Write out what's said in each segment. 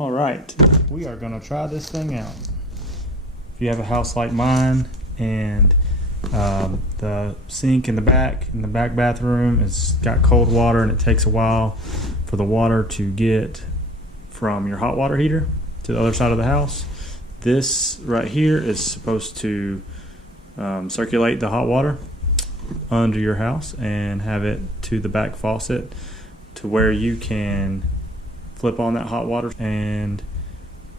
All right, we are gonna try this thing out. If you have a house like mine and the sink in the back bathroom has got cold water and it takes a while for the water to get from your hot water heater to the other side of the house, this right here is supposed to circulate the hot water under your house and have it to the back faucet to where you can flip on that hot water and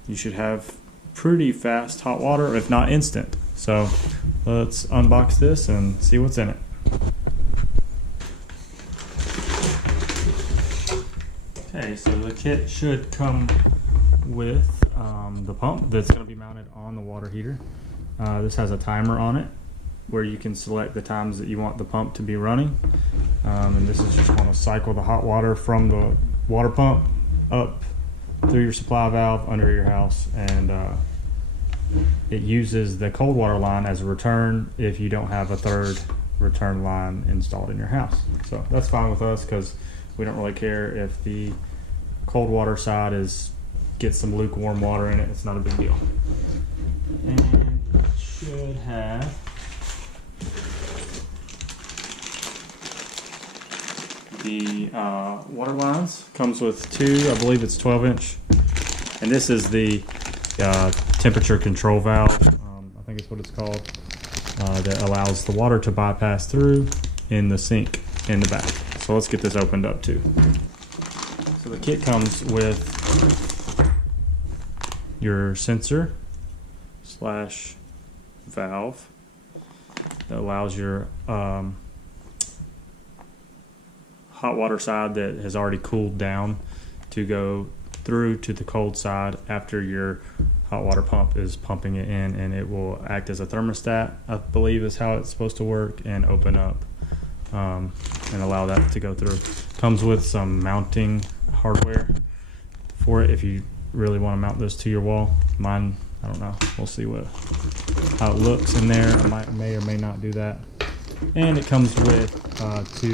you should have pretty fast hot water, if not instant. So let's unbox this and see what's in it. Okay, so the kit should come with the pump that's going to be mounted on the water heater. This has a timer on it where you can select the times that you want the pump to be running. And this is just going to cycle the hot water from the water pump up through your supply valve under your house, and it uses the cold water line as a return if you don't have a third return line installed in your house. So that's fine with us because we don't really care if the cold water side gets some lukewarm water in it. It's not a big deal. And it should have the water lines. Comes with two, I believe it's 12-inch, and this is the temperature control valve, I think it's what it's called, that allows the water to bypass through in the sink in the back. So let's get this opened up too. So the kit comes with your sensor slash valve that allows your hot water side that has already cooled down to go through to the cold side after your hot water pump is pumping it in, and it will act as a thermostat, I believe is how it's supposed to work, and open up and allow that to go through. Comes with some mounting hardware for it if you really want to mount this to your wall. Mine, I don't know, we'll see how it looks in there. I may or may not do that. And it comes with two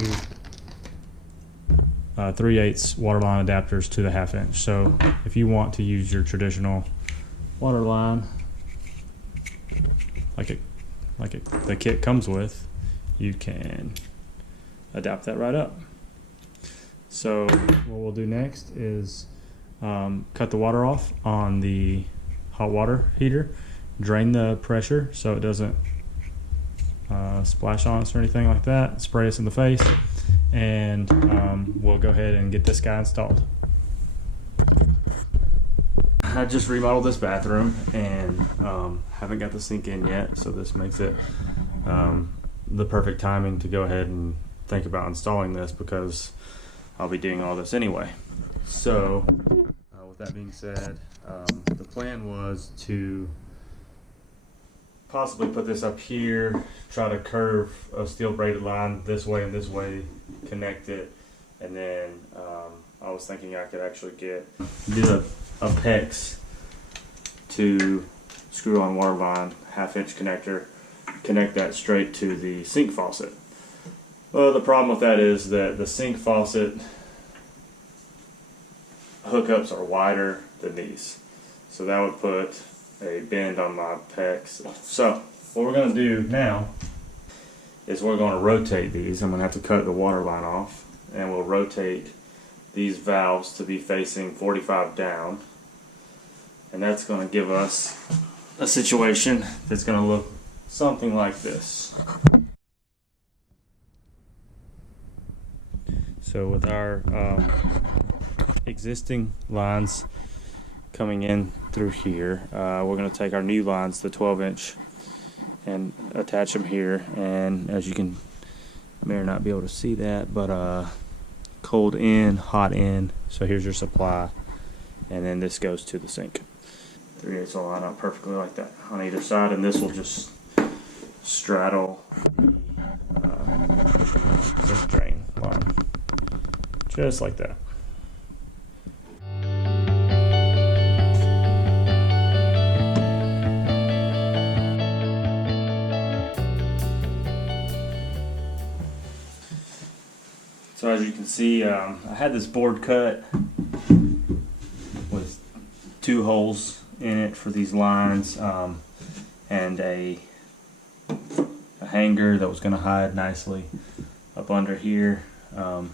3/8 water line adapters to the 1/2 inch. So if you want to use your traditional water line like the kit comes with, you can adapt that right up. So what we'll do next is cut the water off on the hot water heater, drain the pressure so it doesn't splash on us or anything like that, spray us in the face, and we'll go ahead and get this guy installed. I just remodeled this bathroom and haven't got the sink in yet, so this makes it the perfect timing to go ahead and think about installing this because I'll be doing all this anyway. So with that being said, the plan was to possibly put this up here, try to curve a steel braided line this way and this way, connect it, and then I was thinking I could actually do a PEX to screw on water line, 1/2 inch connector, connect that straight to the sink faucet. Well, the problem with that is that the sink faucet hookups are wider than these, so that would put a bend on my PEX. So what we're going to do now is we're going to rotate these. I'm going to have to cut the water line off, and we'll rotate these valves to be facing 45 down, and that's going to give us a situation that's going to look something like this. So with our existing lines coming in through here, we're going to take our new lines, the 12-inch, and attach them here. And as you can, may or not be able to see that, but cold in, hot in. So here's your supply, and then this goes to the sink. 3/8 will line up perfectly like that on either side, and this will just straddle the sink drain line, just like that. So as you can see, I had this board cut with 2 holes in it for these lines, and a hanger that was going to hide nicely up under here. And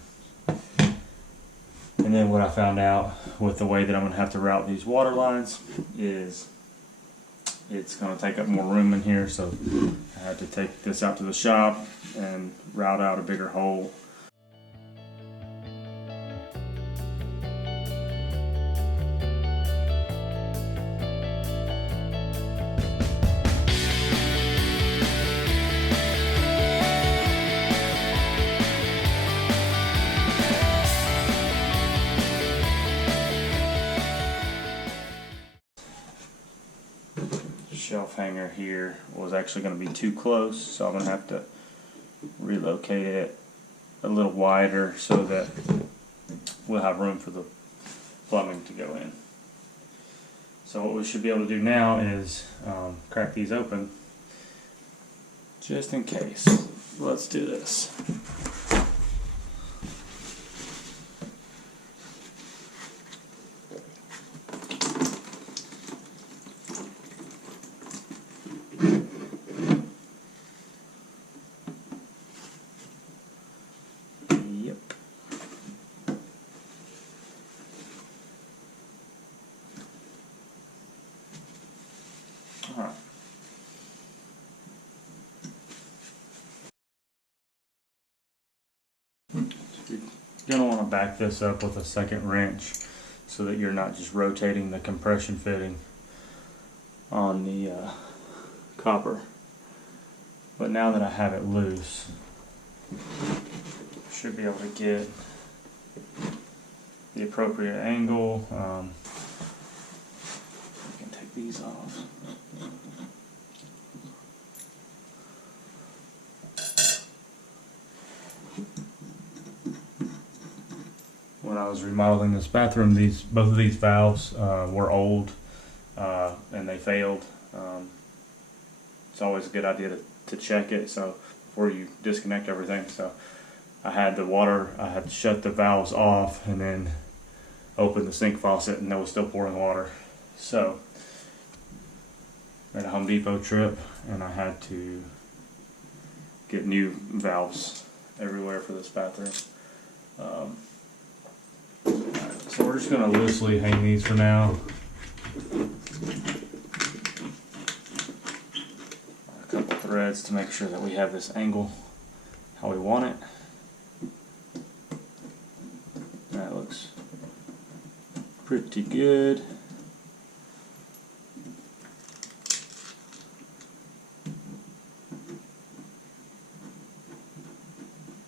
then what I found out with the way that I'm going to have to route these water lines is it's going to take up more room in here, so I had to take this out to the shop and route out a bigger hole. Shelf hanger here was actually going to be too close, so I'm going to have to relocate it a little wider so that we'll have room for the plumbing to go in. So what we should be able to do now is crack these open just in case. Let's do this. Alright. You're going to want to back this up with a second wrench so that you're not just rotating the compression fitting on the copper. But now that I have it loose, I should be able to get the appropriate angle. I can take these off. When I was remodeling this bathroom, both of these valves were old and they failed. It's always a good idea to check it so before you disconnect everything. So I had shut the valves off and then opened the sink faucet, and it was still pouring water. So I had a Home Depot trip and I had to get new valves everywhere for this bathroom. So we're just going to loosely hang these for now. A couple threads to make sure that we have this angle how we want it. That looks pretty good.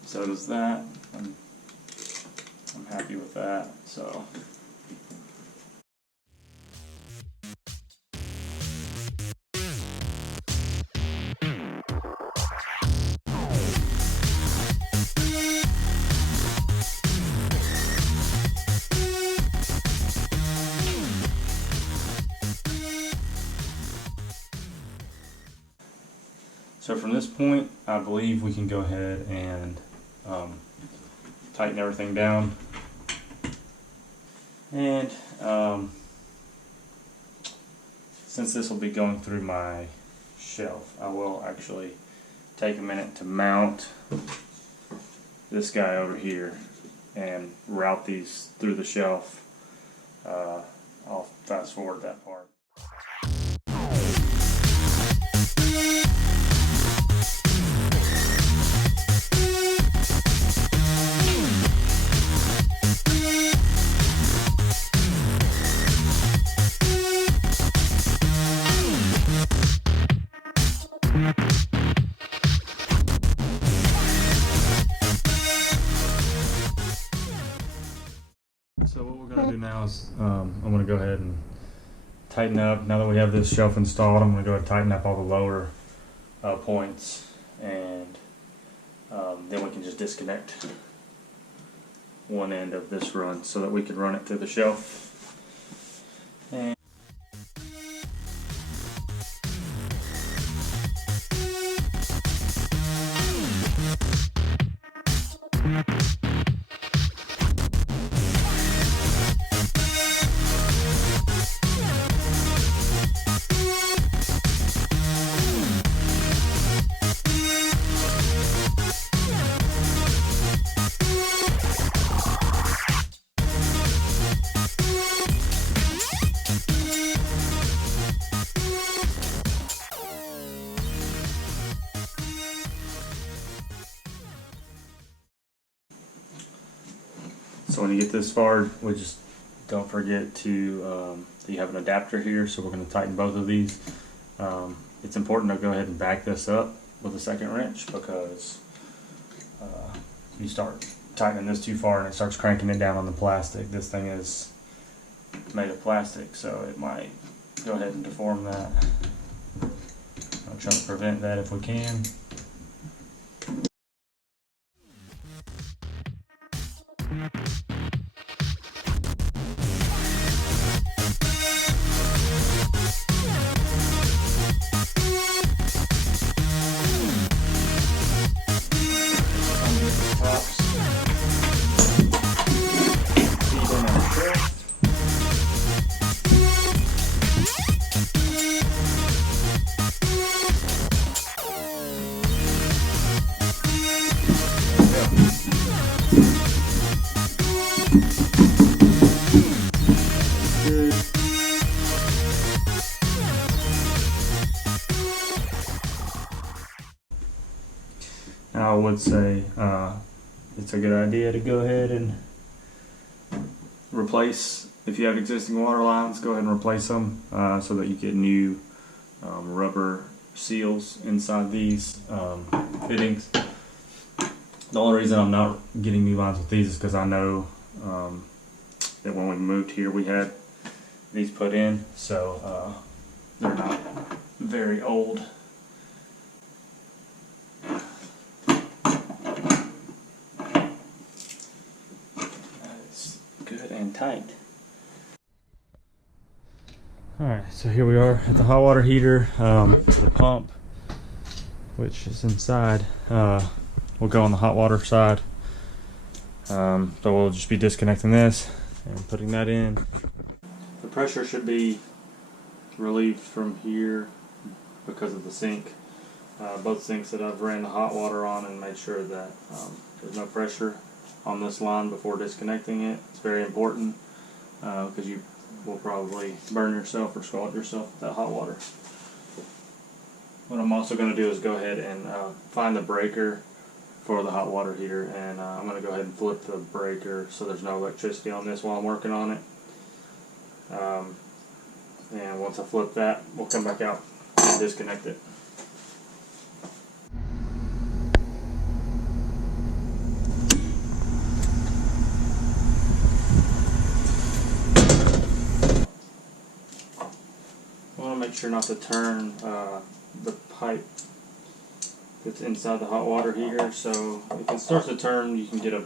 So does that. I'm happy with that. So from this point, I believe we can go ahead and tighten everything down. And since this will be going through my shelf, I will actually take a minute to mount this guy over here and route these through the shelf. I'll fast forward that part. So what we're going to do now is I'm going to go ahead and tighten up. Now that we have this shelf installed, I'm going to go ahead and tighten up all the lower points, and then we can just disconnect one end of this run so that we can run it through the shelf. And So when you get this far, we just don't forget to, you have an adapter here, so we're going to tighten both of these. It's important to go ahead and back this up with a second wrench, because you start tightening this too far and it starts cranking it down on the plastic. This thing is made of plastic, so it might go ahead and deform that. I'll try to prevent that if we can. I would say it's a good idea to go ahead and replace, if you have existing water lines, go ahead and replace them so that you get new rubber seals inside these fittings. The only reason I'm not getting new lines with these is because I know that when we moved here we had these put in, so they're not very old. Good and tight. Alright, so here we are at the hot water heater. The pump, which is inside, will go on the hot water side. So we'll just be disconnecting this and putting that in. The pressure should be relieved from here because of the sink. Both sinks that I've ran the hot water on and made sure that there's no pressure on this line before disconnecting it. It's very important because you will probably burn yourself or scald yourself with that hot water. What I'm also going to do is go ahead and find the breaker for the hot water heater, and I'm going to go ahead and flip the breaker so there's no electricity on this while I'm working on it. And once I flip that, we'll come back out and disconnect it. Make sure not to turn the pipe that's inside the hot water heater, so if it starts to turn you can get a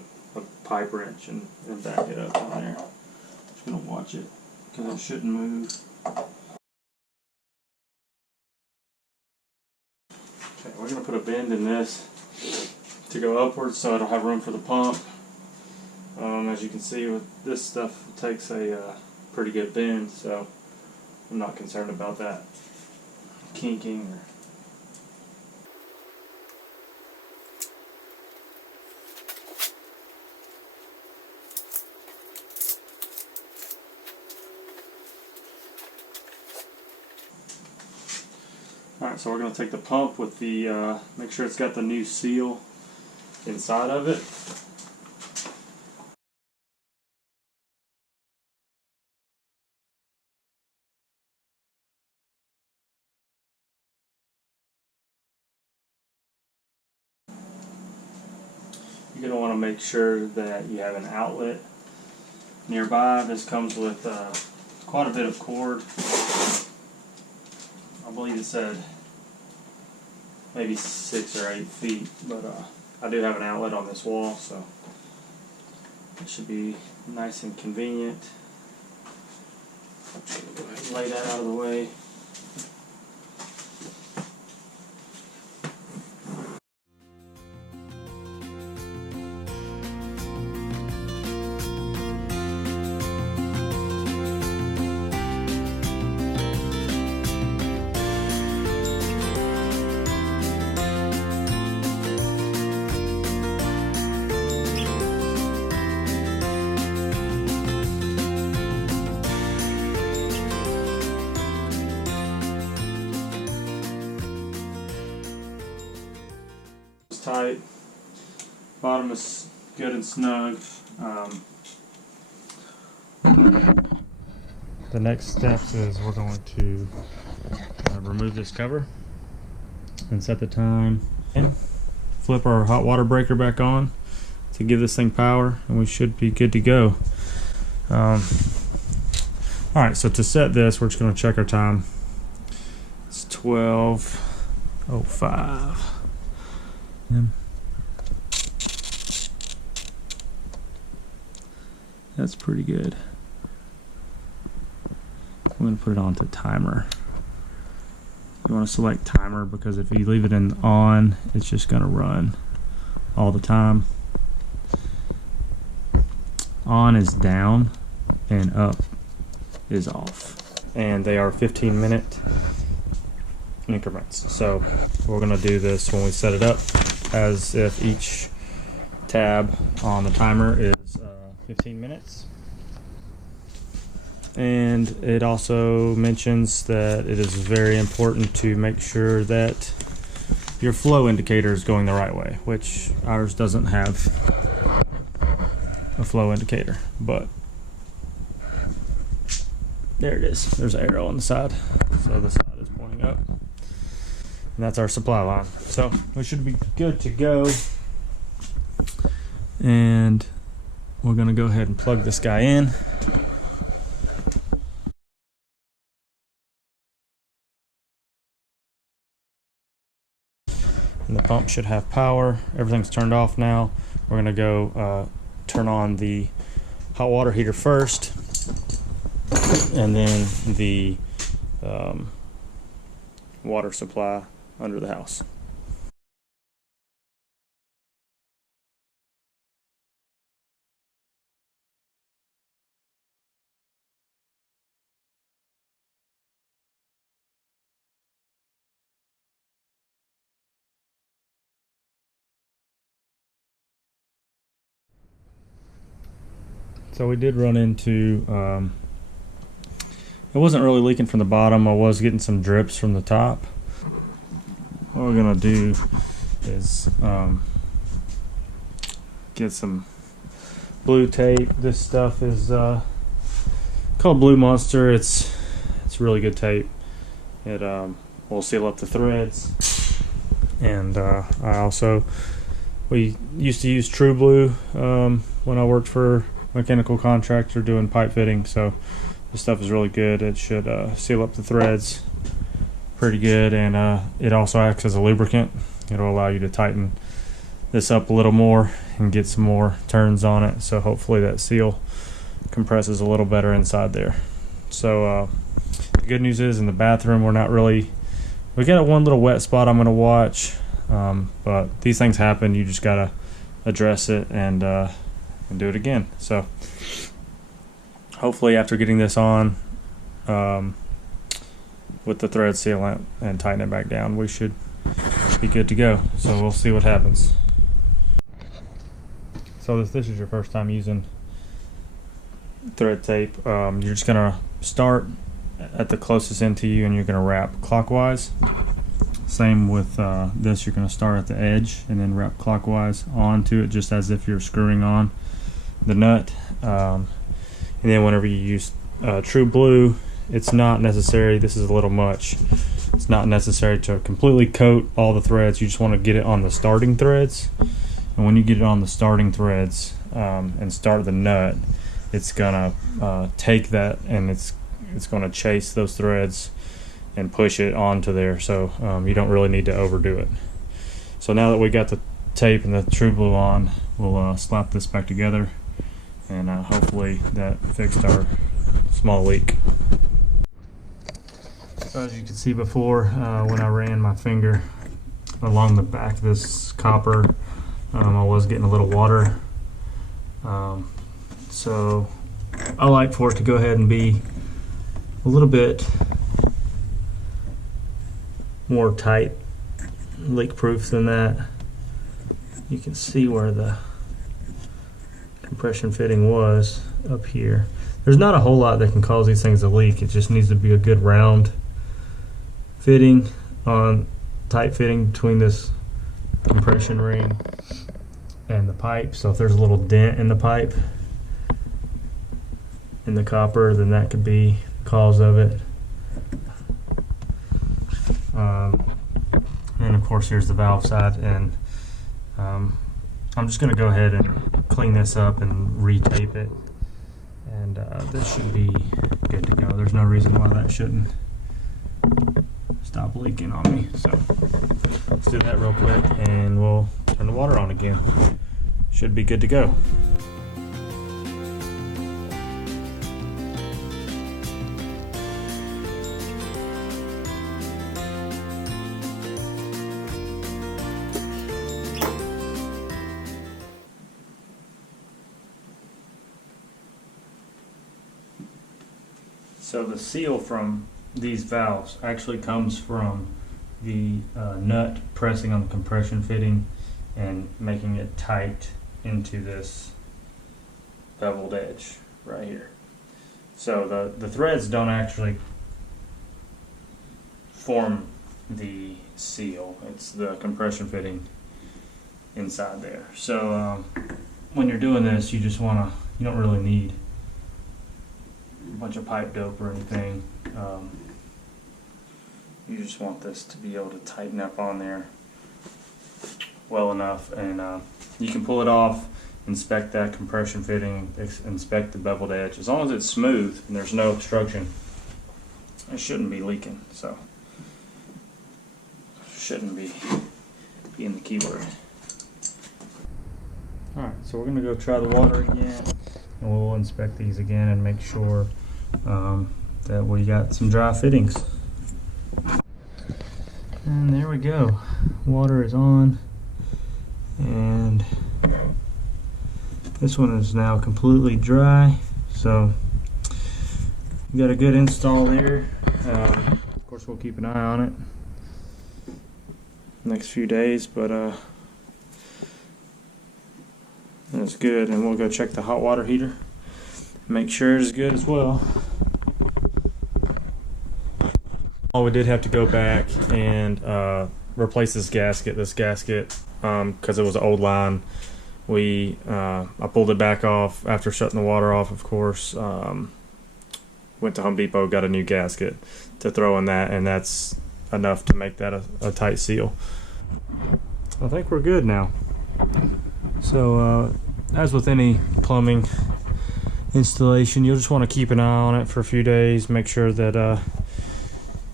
pipe wrench and back it up on there. Just gonna watch it because it shouldn't move. Okay, we're gonna put a bend in this to go upwards so it'll have room for the pump. As you can see with this stuff, it takes a pretty good bend, so I'm not concerned about that kinking. Alright, so we're going to take the pump with the, make sure it's got the new seal inside of it. You're going to want to make sure that you have an outlet nearby. This comes with quite a bit of cord. I believe it said maybe 6 or 8 feet, but I do have an outlet on this wall, so it should be nice and convenient. I'm just going to go ahead and lay that out of the way. Tight, bottom is good and snug. The next steps is we're going to remove this cover and set the time and flip our hot water breaker back on to give this thing power, and we should be good to go. Alright, so to set this, we're just going to check our time. It's 12:05. That's pretty good. I'm going to put it on to timer. You want to select timer because if you leave it in on, it's just going to run all the time. On is down and up is off. And they are 15-minute increments. So we're going to do this when we set it up as if each tab on the timer is 15 minutes. And it also mentions that it is very important to make sure that your flow indicator is going the right way, which ours doesn't have a flow indicator, but there it is. There's an arrow on the side, so the side is pointing up, and that's our supply line. So we should be good to go, and we're going to go ahead and plug this guy in. And the pump should have power. Everything's turned off now. We're going to go turn on the hot water heater first, and then the water supply under the house. So we did run into, it wasn't really leaking from the bottom. I was getting some drips from the top. What we're gonna do is get some blue tape. This stuff is called Blue Monster. It's really good tape. It will seal up the threads. And we used to use True Blue when I worked for mechanical contractor doing pipe fitting, so this stuff is really good. It should seal up the threads pretty good, and it also acts as a lubricant. It'll allow you to tighten this up a little more and get some more turns on it, so hopefully that seal compresses a little better inside there. So the good news is in the bathroom we got one little wet spot I'm going to watch, but these things happen. You just gotta address it and do it again. So hopefully after getting this on with the thread sealant and tighten it back down, we should be good to go. So we'll see what happens. So this is your first time using thread tape. You're just gonna start at the closest end to you and you're gonna wrap clockwise. Same with this, you're gonna start at the edge and then wrap clockwise onto it, just as if you're screwing on the nut. And then whenever you use True Blue, it's not necessary, this is a little much, it's not necessary to completely coat all the threads. You just want to get it on the starting threads, and when you get it on the starting threads and start the nut, it's gonna take that and it's gonna chase those threads and push it onto there, so you don't really need to overdo it. So now that we got the tape and the True Blue on, we'll slap this back together, and hopefully that fixed our small leak. So as you can see before, when I ran my finger along the back of this copper, I was getting a little water. So I like for it to go ahead and be a little bit more tight, leak proof than that. You can see where the compression fitting was up here. There's not a whole lot that can cause these things to leak. It just needs to be a good round fitting, tight fitting between this compression ring and the pipe. So if there's a little dent in the pipe, in the copper, then that could be the cause of it. And of course here's the valve side, and I'm just going to go ahead and clean this up and retape it, and this should be good to go. There's no reason why that shouldn't stop leaking on me. So let's do that real quick and we'll turn the water on again. Should be good to go. So the seal from these valves actually comes from the nut pressing on the compression fitting and making it tight into this beveled edge right here. So the threads don't actually form the seal, it's the compression fitting inside there. So when you're doing this, you don't really need a bunch of pipe dope or anything. You just want this to be able to tighten up on there well enough, and you can pull it off, inspect that compression fitting, inspect the beveled edge. As long as it's smooth and there's no obstruction, it shouldn't be leaking. So shouldn't be being the key word. Alright, so we're gonna go try the water again, and we'll inspect these again and make sure that we got some dry fittings. And there we go. Water is on, and this one is now completely dry. So we got a good install there. Of course, we'll keep an eye on it next few days, but it's good. And we'll go check the hot water heater, make sure it's good as well. Oh, we did have to go back and replace this gasket. Because it was an old line. I pulled it back off after shutting the water off, of course. Went to Home Depot, got a new gasket to throw in that, and that's enough to make that a tight seal. I think we're good now. So as with any plumbing installation, you'll just want to keep an eye on it for a few days, make sure that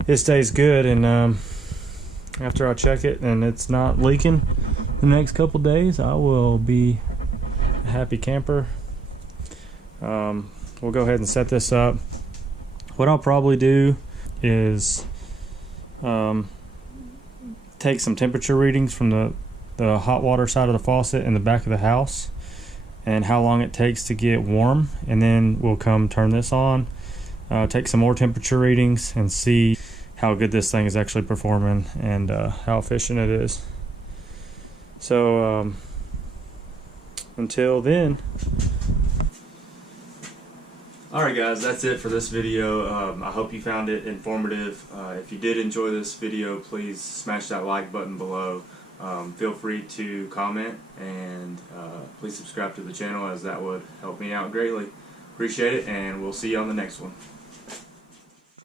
it stays good, and after I check it and it's not leaking the next couple days, I will be a happy camper. We'll go ahead and set this up. What I'll probably do is take some temperature readings from the hot water side of the faucet in the back of the house and how long it takes to get warm, and then we'll come turn this on, take some more temperature readings and see how good this thing is actually performing and how efficient it is. So until then. Alright guys, that's it for this video. I hope you found it informative. If you did enjoy this video, please smash that like button below. Feel free to comment, and please subscribe to the channel, as that would help me out greatly. Appreciate it, and we'll see you on the next one.